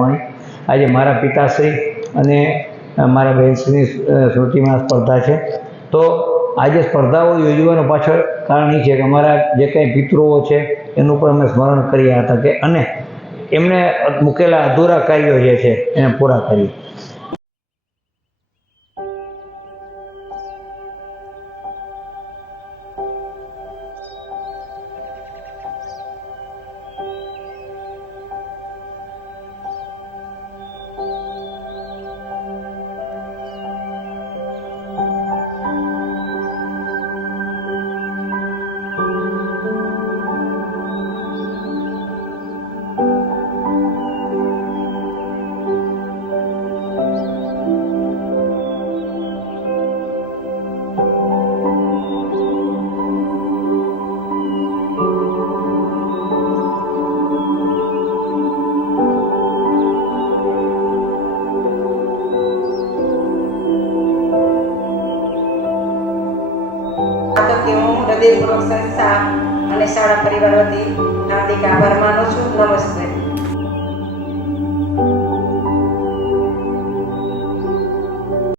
પ્રમાણે આજે મારા પિતાશ્રી અને મારા બહેનશ્રીની સ્મૃતિમાં સ્પર્ધા છે। તો આજે સ્પર્ધાઓ યોજવાનું પાછળ કારણ એ છે કે અમારા જે કંઈ પિતૃઓ છે એનું પણ અમે સ્મરણ કર્યા હતા કે અને એમને મૂકેલા અધૂરા કાર્યો જે છે એને પૂરા કરીએ। હૃદયપૂર્વક સંસ્થા અને શાળા પરિવાર વતી હાર્દિક આભાર માનું છું। નમસ્તે।